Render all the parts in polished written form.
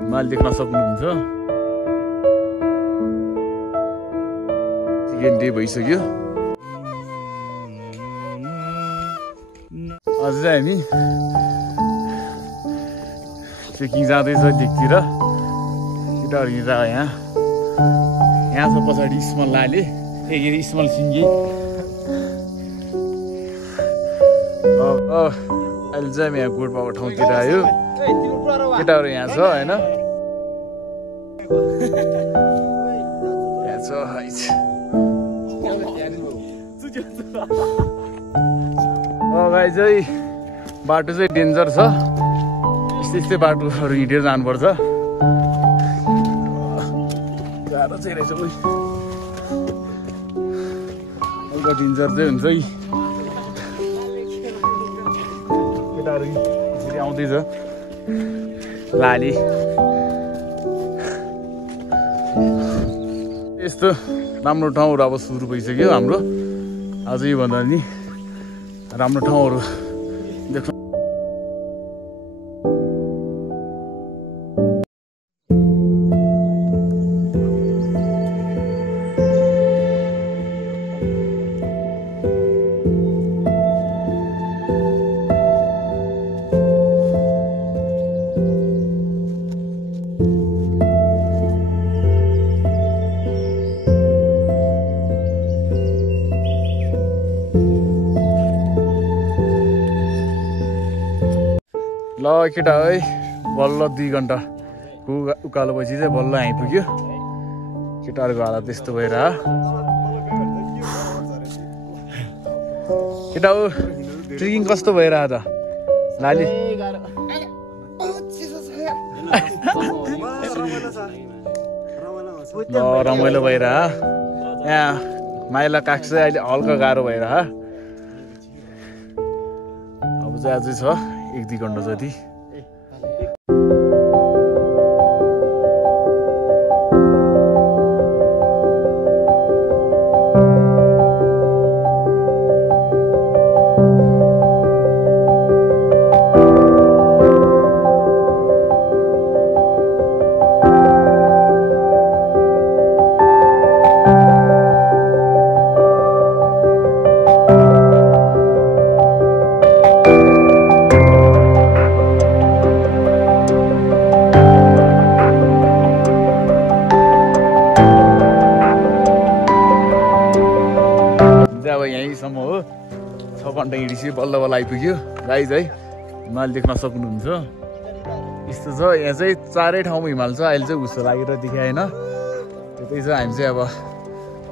हिमाल देख्न सक्नुहुन्छ। सेकेन्ड डे भइसक्यो। अझ चाहिँ हामी ट्रेकिङ जाँदैछ टेकतिर। केटाहरू हिँडेर यहाँ छ पछाडि स्मल लाले स्मल सिङ्गे। अहिले चाहिँ हामी यहाँ गोडपाको ठाउँतिर आयो। केटाहरू यहाँ छ होइन। यहाँ छ भाइ चाहिँ बाटो चाहिँ डेन्जर छ। यस्तै बाटोहरू हिँडेर जानुपर्छ। गाह्रो चाहिँ रहेछ उही हल्का डेन्जर चाहिँ हुन्छ कि। केटाहरू फेरि आउँदैछ लाली। यस्तो राम्रो ठाउँहरू अब सुरु भइसक्यो हाम्रो। अझै भन्दा नि राम्रो ठाउँहरू देख्नु। ल केटा है बल्ल 2 घन्टाको उकालो पछि चाहिँ बल्ल आइपुग्यो। केटाहरूको हालत त्यस्तो भएर केटा हो ट्रेकिङ कस्तो भइरह त लाली? ल रमाइलो भइरह। यहाँ माइला काख चाहिँ अहिले हल्का गाह्रो भइरह। अब चाहिँ अझै छ 1-2 घन्टा जति। अब यहीँसम्म हो 6 घन्टा हिँडिसक्यो बल्ल बल्ल आइपुग्यो। गाइज है हिमाल देख्न सक्नुहुन्छ। यस्तो छ यहाँ चाहिँ चारै ठाउँमा हिमाल छ। अहिले चाहिँ उस्तो लागेर देखाएन त्यतै छ। हामी चाहिँ अब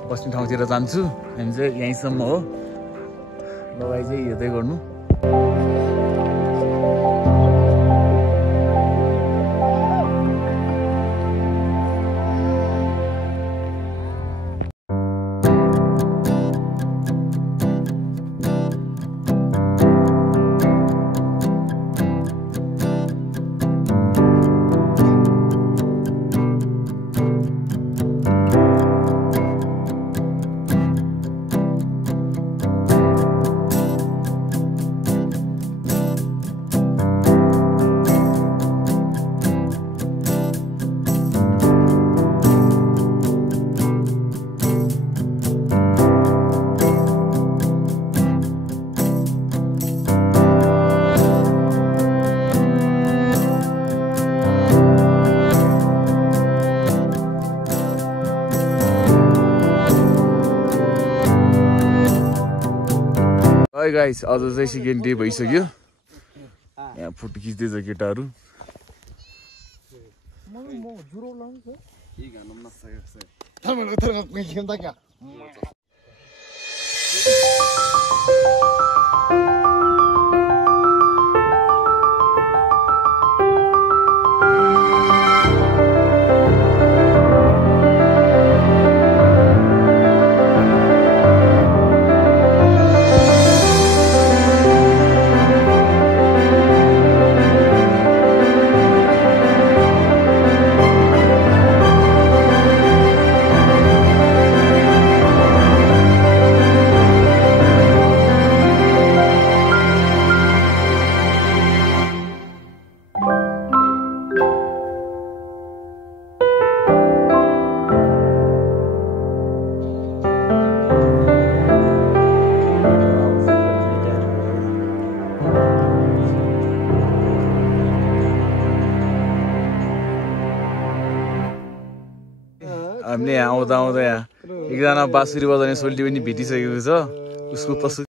बस्ने ठाउँतिर जान्छु। हामी चाहिँ यहीँसम्म हो। लगाइ चाहिँ हेर्दै गर्नु। है गाइस आज चाहिँ सेकेन्ड डे भइसक्यो। यहाँ फोटो खिच्दैछ केटाहरू। हामीले यहाँ आउँदा आउँदा यहाँ एकजना बाँसुरी बजाउने सोल्टी पनि भेटिसकेको छ उसको प्रस्तुति